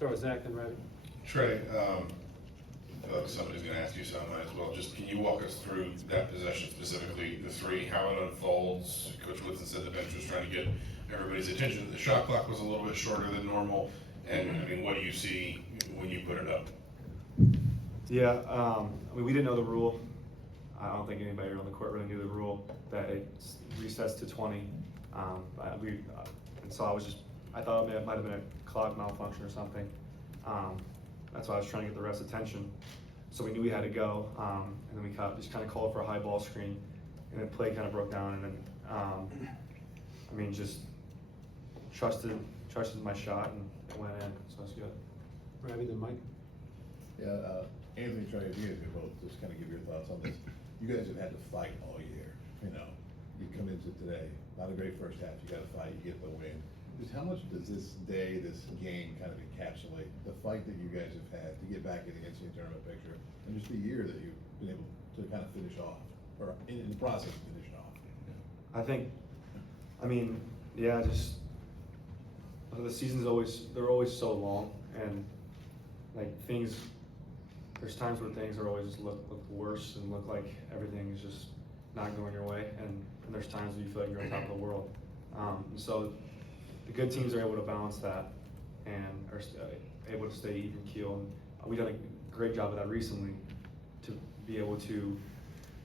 Start with Zach and Ravi. Trey, I feel like somebody's going to ask you something as well. Just can you walk us through that possession specifically, the three, how it unfolds? Coach Woodson said the bench was trying to get everybody's attention. The shot clock was a little bit shorter than normal. And I mean, what do you see when you put it up? Yeah, I mean, we didn't know the rule. I don't think anybody on the court really knew the rule that it resets to 20. And so I thought it might have been a clock malfunction or something. That's why I was trying to get the ref's attention. So we knew we had to go, and then we just kind of called for a high ball screen, and the play kind of broke down, and then, I mean, just trusted my shot, and it went in, so it's good. Ravi, then Mike. Yeah, Anthony, Trey, if you guys could both just kind of give your thoughts on this. You guys have had to fight all year, you know. You come into today, not a great first half, you got to fight, you get the win. Just how much does this day, this game kind of encapsulate the fight that you guys have had to get back in the NCAA tournament picture, and just the year that you've been able to kind of finish off, or in the process of finishing off? I think, I mean, yeah, just the seasons they're always so long, and like there's times where things are always just look worse and look like everything is just not going your way, and there's times where you feel like you're on top of the world. So the good teams are able to balance that and are able to stay even keel. And we've done a great job of that recently, to be able to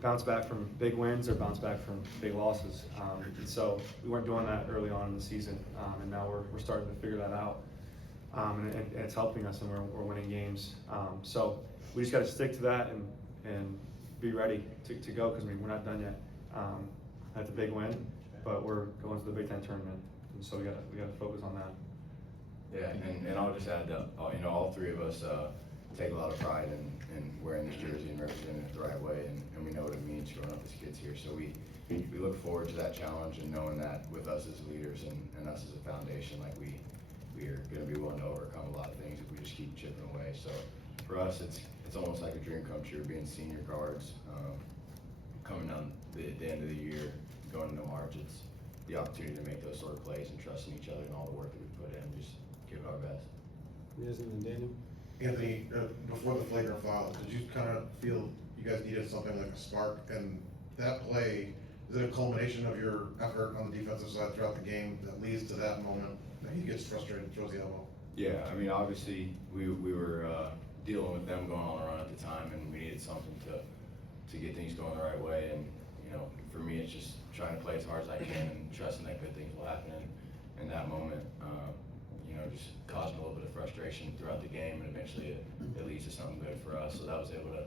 bounce back from big wins or bounce back from big losses. And so we weren't doing that early on in the season, and now we're starting to figure that out. And it's helping us, and we're winning games. So we just got to stick to that and be ready to go, because I mean, we're not done yet. That's a big win, but we're going to the Big Ten tournament, and so we got to focus on that. Yeah, and I'll just add that all three of us take a lot of pride in wearing this jersey and representing it the right way, and we know what it means growing up as kids here. So we look forward to that challenge, and knowing that with us as leaders and us as a foundation, like we are going to be willing to overcome a lot of things if we just keep chipping away. So for us, it's almost like a dream come true, being senior guards, coming down the end of the year, going into March. It's the opportunity to make those sort of plays and trusting each other and all the work that we put in, just give it our best. Yes, and then Daniel. Anthony, before the flagrant foul, did you kind of feel you guys needed something like a spark? And that play, is it a culmination of your effort on the defensive side throughout the game that leads to that moment that he gets frustrated and throws the elbow? Yeah, I mean, obviously we were dealing with them going on a run at the time, and we needed something to get things going the right way. And for me, it's just trying to play as hard as I can and trusting that good things will happen in that moment. Just caused a little bit of frustration throughout the game, and eventually it leads to something good for us. So that was able to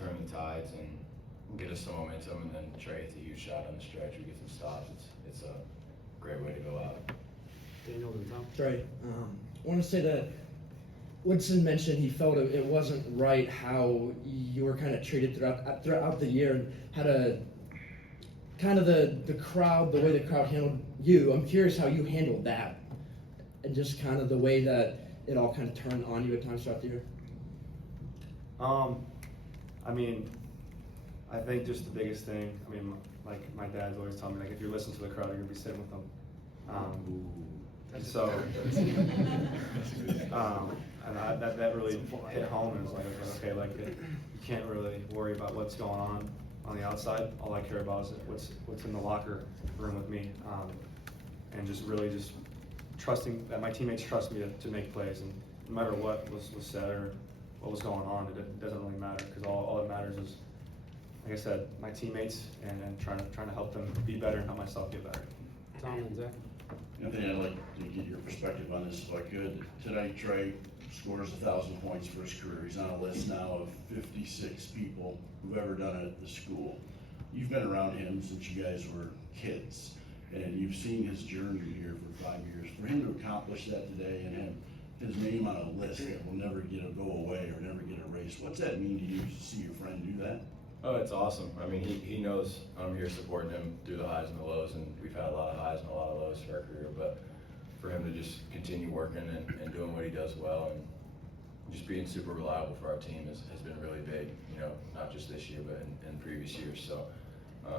turn the tides and get us some momentum. And then Trey hits a huge shot on the stretch. We get some stops. It's a great way to go out. Daniel and Tom. Right. I want to say that Woodson mentioned he felt it wasn't right how you were kind of treated throughout the year, and how to kind of the crowd, the way the crowd handled you. I'm curious how you handled that, and just kind of the way that it all kind of turned on you at times throughout the year. I mean, I think just the biggest thing, I mean, like my dad's always telling me, like, if you're listening to the crowd, you're gonna be sitting with them. And so, and that really hit home, and it's like, okay, like you can't really worry about what's going on the outside. All I care about is what's in the locker room with me, and just really just trusting that my teammates trust me to make plays, and no matter what was said or what was going on, it doesn't really matter, because all that matters is, like I said, my teammates and trying to help them be better and help myself get better. Tom and Zach. Anthony, I'd like to get your perspective on this if I could. Tonight, Trey scores 1,000 points for his career. He's on a list now of 56 people who've ever done it at the school. You've been around him since you guys were kids, and you've seen his journey here for 5 years. For him to accomplish that today and have his name on a list that will never go away or never get erased, what's that mean to you to see your friend do that? Oh, it's awesome. I mean, he knows I'm here supporting him through the highs and the lows, and we've had a lot of highs and a lot of lows for our career, but for him to just continue working and doing what he does well, and just being super reliable for our team has been really big, not just this year, but in previous years. So,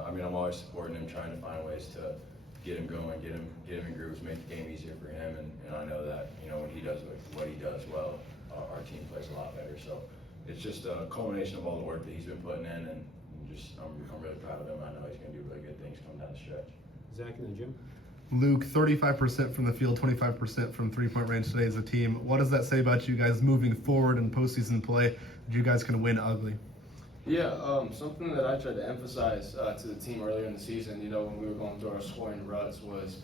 I mean, I'm always supporting him, trying to find ways to get him going, get him in grooves, make the game easier for him, and I know that, you know, when he does what he does well, our team plays a lot better. So it's just a culmination of all the work that he's been putting in, and I'm really proud of him. I know he's gonna do really good things coming down the stretch. Zach and then Jim? Luke, 35% from the field, 25% from three-point range today as a team. What does that say about you guys moving forward in postseason play? You guys can win ugly. Yeah, something that I tried to emphasize to the team earlier in the season, you know, when we were going through our scoring ruts was,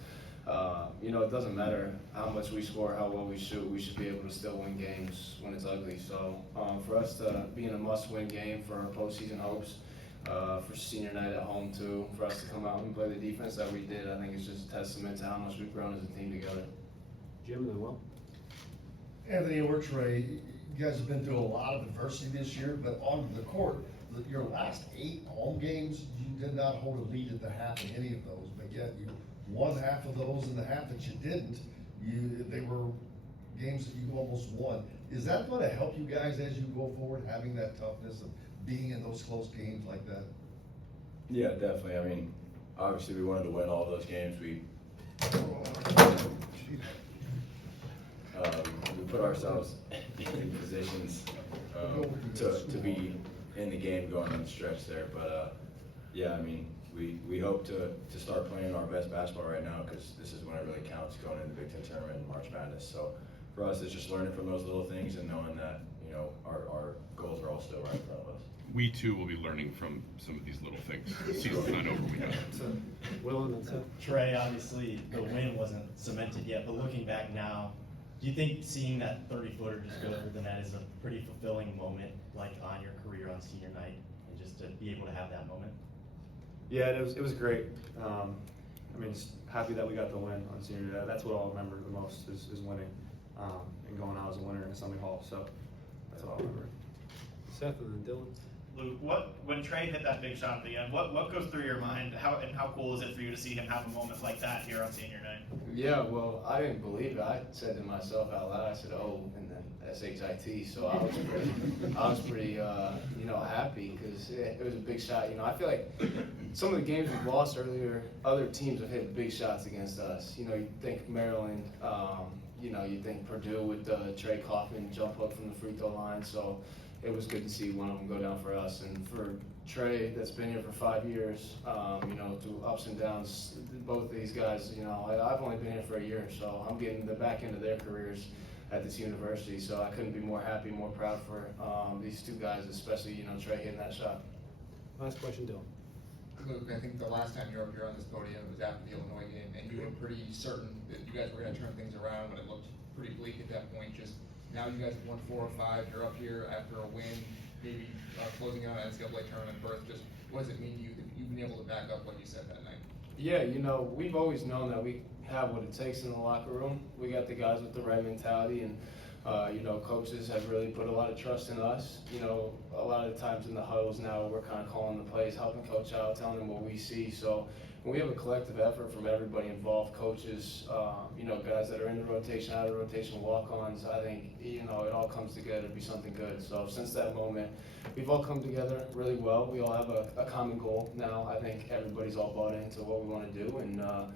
you know, it doesn't matter how much we score, how well we should be able to still win games when it's ugly. So for us to be in a must-win game for our postseason hopes, for senior night at home too, for us to come out and play the defense that we did, I think it's just a testament to how much we've grown as a team together. Jim and then Will? Anthony or Trey, you guys have been through a lot of adversity this year, but on the court, your last 8 home games, you did not hold a lead at the half in any of those, but yet you won half of those, and the half that you didn't, they were games that you almost won. Is that gonna help you guys as you go forward, having that toughness of being in those close games like that? Yeah, definitely. I mean, obviously we wanted to win all those games. We put ourselves in positions to be in the game going on the stretch there. But yeah, I mean, we hope to start playing our best basketball right now, because this is when it really counts, going into the Big Ten tournament and March Madness. So for us, it's just learning from those little things and knowing that, you know, our goals are all still right in front of us. We too will be learning from some of these little things. The season's not over, we know. Will and then Seth? Trey, obviously the win wasn't cemented yet, but looking back now, do you think seeing that 30-footer just go over the net is a pretty fulfilling moment, like on your career on senior night, and just to be able to have that moment? Yeah, it was great. I mean, just happy that we got the win on senior day. That's what I'll remember the most is winning, and going out as a winner in Assembly Hall. So that's what I'll remember. Seth and then Dylan? Luke, when Trey hit that big shot at the end, what goes through your mind? How cool is it for you to see him have a moment like that here on senior night? Yeah, well, I didn't believe it. I said to myself out loud, I said, "Oh," and then S-H-I-T. So I was pretty, you know, happy, because it was a big shot. You know, I feel like some of the games we've lost earlier, other teams have hit big shots against us. You know, you think Maryland, you know, you think Purdue with Trey Kaufman jump hook from the free throw line. So it was good to see one of them go down for us. And for Trey, that's been here for 5 years, you know, through ups and downs, both of these guys, you know, I've only been here for a year, so I'm getting the back end of their careers at this university. So I couldn't be more happy, more proud for these two guys, especially, you know, Trey hitting that shot. Last question, Dylan. Luke, I think the last time you were up here on this podium was after the Illinois game, and you were pretty certain that you guys were going to turn things around when it looked pretty bleak at that point. Just now you guys have won 4 or 5, you're up here after a win, maybe closing out an NCAA tournament berth. Just what does it mean to you that you've been able to back up what you said that night? Yeah, you know, we've always known that we have what it takes in the locker room. We got the guys with the right mentality, and you know, coaches have really put a lot of trust in us. You know, a lot of the times in the huddles now, we're kind of calling the plays, helping coach out, telling them what we see. So when we have a collective effort from everybody involved, coaches, you know, guys that are in the rotation, out of the rotation, walk-ons, I think, you know, it all comes together to be something good. So since that moment, we've all come together really well. We all have a common goal now. I think everybody's all bought into what we want to do, and